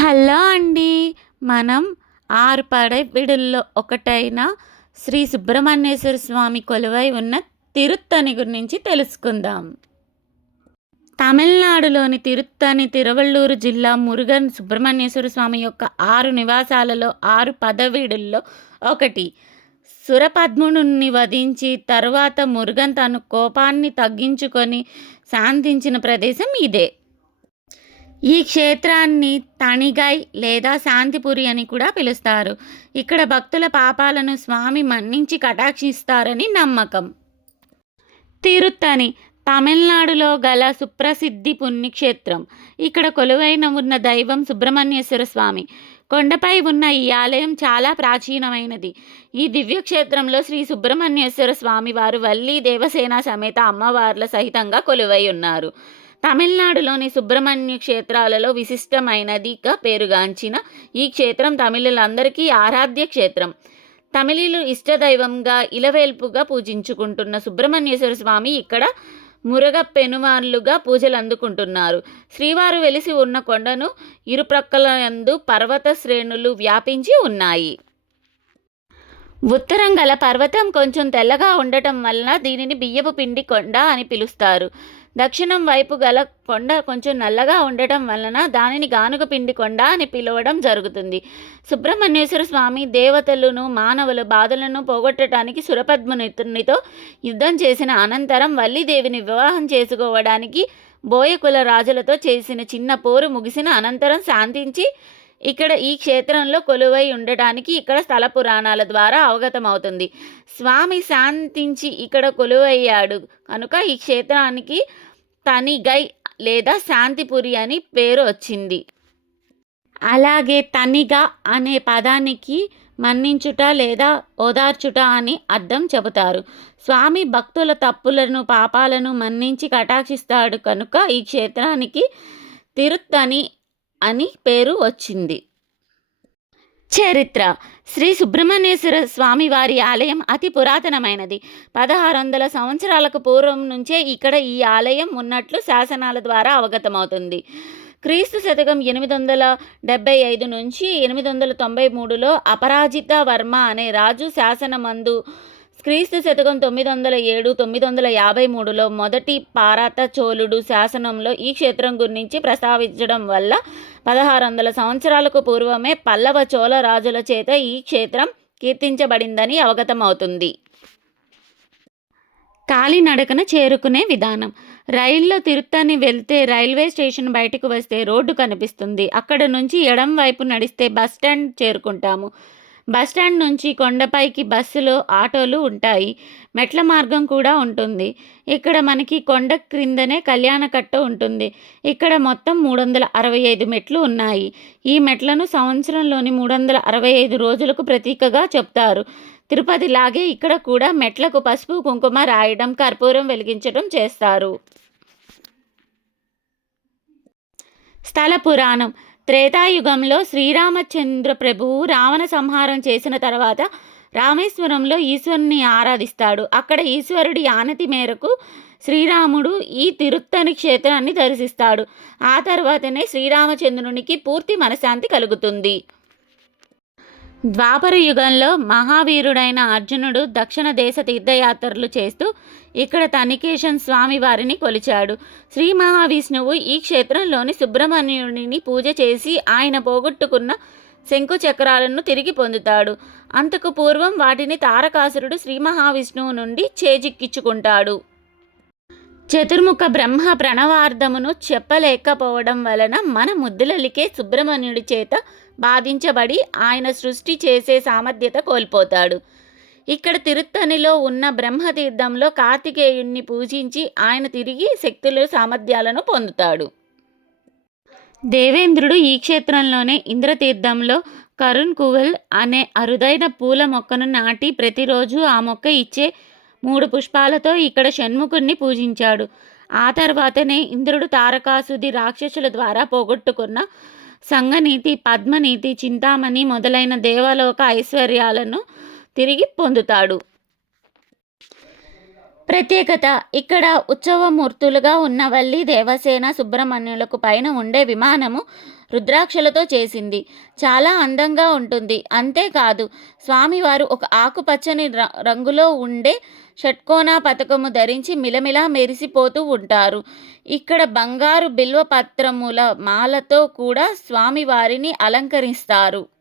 Hello అండి. మనం 6 పడవిడుల్లో ఒకటైన శ్రీ సుబ్రహ్మణ్యేశ్వర స్వామి కొలువై ఉన్న తిరుత్తణి గురించి తెలుసుకుందాం. తమిళనాడులోని తిరుత్తణి తిరువళ్ళూరు జిల్లా మురుగన్ సుబ్రహ్మణ్యేశ్వర స్వామి యొక్క 6 నివాసాలలో 6 పదవీడుల్లో ఒకటి. సురపద్ముడుని వధించి తరువాత మురుగన్ తన కోపాన్ని తగ్గించుకొని శాంతించిన ప్రదేశం ఇదే. ఈ క్షేత్రాన్ని తణిగై లేదా శాంతిపురి అని కూడా పిలుస్తారు. ఇక్కడ భక్తుల పాపాలను స్వామి మన్నించి కటాక్షిస్తారని నమ్మకం. తిరుత్తణి తమిళనాడులో గల సుప్రసిద్ధి పుణ్యక్షేత్రం. ఇక్కడ కొలువైన ఉన్న దైవం సుబ్రహ్మణ్యేశ్వర స్వామి. కొండపై ఉన్న ఈ ఆలయం చాలా ప్రాచీనమైనది. ఈ దివ్యక్షేత్రంలో శ్రీ సుబ్రహ్మణ్యేశ్వర స్వామి వారు వల్లి దేవసేన సమేత అమ్మవార్ల సహితంగా కొలువై ఉన్నారు. తమిళనాడులోని సుబ్రహ్మణ్య క్షేత్రాలలో విశిష్టమైనదిగా పేరుగాంచిన ఈ క్షేత్రం తమిళులందరికీ ఆరాధ్య క్షేత్రం. తమిళులు ఇష్టదైవంగా ఇలవేల్పుగా పూజించుకుంటున్న సుబ్రహ్మణ్యేశ్వర స్వామి ఇక్కడ మురగపెనుమార్లుగా పూజలు అందుకుంటున్నారు. శ్రీవారు వెలిసి ఉన్న కొండను ఇరుప్రక్కలందు పర్వత శ్రేణులు వ్యాపించి ఉన్నాయి. ఉత్తరం గల పర్వతం కొంచెం తెల్లగా ఉండటం వలన దీనిని బియ్యపు పిండి కొండ అని పిలుస్తారు. దక్షిణం వైపు గల కొండ కొంచెం నల్లగా ఉండటం వలన దానిని గానుగ పిండి కొండ అని పిలవడం జరుగుతుంది. సుబ్రహ్మణ్యేశ్వర స్వామి దేవతలను మానవుల బాధలను పోగొట్టడానికి సురపద్మునితో యుద్ధం చేసిన అనంతరం వల్లీదేవిని వివాహం చేసుకోవడానికి బోయకుల రాజులతో చేసిన చిన్న పోరు ముగిసిన అనంతరం శాంతించి ఇక్కడ ఈ క్షేత్రంలో కొలువై ఉండటానికి ఇక్కడ స్థల పురాణాల ద్వారా అవగతమవుతుంది. స్వామి శాంతించి ఇక్కడ కొలువయ్యాడు కనుక ఈ క్షేత్రానికి తనిగై లేదా శాంతిపురి అని పేరు వచ్చింది. అలాగే తనిగా అనే పదానికి మన్నించుట లేదా ఓదార్చుట అని అర్థం చెబుతారు. స్వామి భక్తుల తప్పులను పాపాలను మన్నించి కటాక్షిస్తాడు కనుక ఈ క్షేత్రానికి తిరుత్తణి అని పేరు వచ్చింది. చరిత్ర. శ్రీ సుబ్రహ్మణ్యేశ్వర స్వామి వారి ఆలయం అతి పురాతనమైనది. 1600 సంవత్సరాలకు పూర్వం నుంచే ఇక్కడ ఈ ఆలయం ఉన్నట్లు శాసనాల ద్వారా అవగతమవుతుంది. క్రీస్తు శతకం 875 నుంచి 893లో అపరాజిత వర్మ అనే రాజు శాసనమందు, క్రీస్తు శతకం 907-953లో మొదటి పారాత చోళుడు శాసనంలో ఈ క్షేత్రం గురించి ప్రస్తావించడం వల్ల 1600 సంవత్సరాలకు పూర్వమే పల్లవ చోళ రాజుల చేత ఈ క్షేత్రం కీర్తించబడిందని అవగతమవుతుంది. కాలినడకన చేరుకునే విధానం. రైల్లో తిరుత్తణి వెళ్తే రైల్వే స్టేషన్ బయటకు వస్తే రోడ్డు కనిపిస్తుంది. అక్కడ నుంచి ఎడం వైపు నడిస్తే బస్టాండ్ చేరుకుంటాము. బస్టాండ్ నుంచి కొండపైకి బస్సులు ఆటోలు ఉంటాయి. మెట్ల మార్గం కూడా ఉంటుంది. ఇక్కడ మనకి కొండ క్రిందనే కళ్యాణకట్ట ఉంటుంది. ఇక్కడ మొత్తం 365 మెట్లు ఉన్నాయి. ఈ మెట్లను సంవత్సరంలోని 365 రోజులకు ప్రతీకగా చెప్తారు. తిరుపతి లాగే ఇక్కడ కూడా మెట్లకు పసుపు కుంకుమ రాయడం, కర్పూరం వెలిగించడం చేస్తారు. స్థల పురాణం. త్రేతాయుగంలో శ్రీరామచంద్ర ప్రభువు రావణ సంహారం చేసిన తర్వాత రామేశ్వరంలో ఈశ్వరుని ఆరాధిస్తాడు. అక్కడ ఈశ్వరుడి ఆనతి మేరకు శ్రీరాముడు ఈ తిరుత్తణి క్షేత్రాన్ని దర్శిస్తాడు. ఆ తర్వాతనే శ్రీరామచంద్రునికి పూర్తి మనశ్శాంతి కలుగుతుంది. ద్వాపర యుగంలో మహావీరుడైన అర్జునుడు దక్షిణ దేశ తీర్థయాత్రలు చేస్తూ ఇక్కడ తనికేశన్ స్వామి వారిని కొలిచాడు. శ్రీ మహావిష్ణువు ఈ క్షేత్రంలోని సుబ్రహ్మణ్యుడిని పూజ చేసి ఆయన పోగొట్టుకున్న శంకు చక్రాలను తిరిగి పొందుతాడు. అంతకు పూర్వం వాటిని తారకాసురుడు శ్రీ మహావిష్ణువు నుండి చేజిక్కించుకుంటాడు. చతుర్ముఖ బ్రహ్మ ప్రణవార్థమును చెప్పలేకపోవడం వలన మన ముద్దులలికే సుబ్రహ్మణ్యుడి చేత బాధించబడి ఆయన సృష్టి చేసే సామర్థ్యత కోల్పోతాడు. ఇక్కడ తిరుత్తణిలో ఉన్న బ్రహ్మతీర్థంలో కార్తికేయుణ్ణి పూజించి ఆయన తిరిగి శక్తుల సామర్థ్యాలను పొందుతాడు. దేవేంద్రుడు ఈ క్షేత్రంలోనే ఇంద్రతీర్థంలో కరుణ్ కువల్ అనే అరుదైన పూల మొక్కను నాటి ప్రతిరోజు ఆ మొక్క ఇచ్చే 3 పుష్పాలతో ఇక్కడ షణ్ముఖుణ్ణి పూజించాడు. ఆ తర్వాతనే ఇంద్రుడు తారకాసుది రాక్షసుల ద్వారా పోగొట్టుకున్న సంగనీతి, పద్మనీతి, చింతామణి మొదలైన దేవలోక ఐశ్వర్యాలను తిరిగి పొందుతాడు. ప్రత్యేకత. ఇక్కడ ఉత్సవమూర్తులుగా ఉన్న వల్లి దేవసేన సుబ్రహ్మణ్యులకు పైన ఉండే విమానము రుద్రాక్షలతో చేసింది. చాలా అందంగా ఉంటుంది. అంతేకాదు స్వామివారు ఒక ఆకుపచ్చని రంగులో ఉండే షట్కోణ పతకము ధరించి మిలమిలా మెరిసిపోతూ ఉంటారు. ఇక్కడ బంగారు బిల్వ పత్రముల మాలతో కూడా స్వామివారిని అలంకరిస్తారు.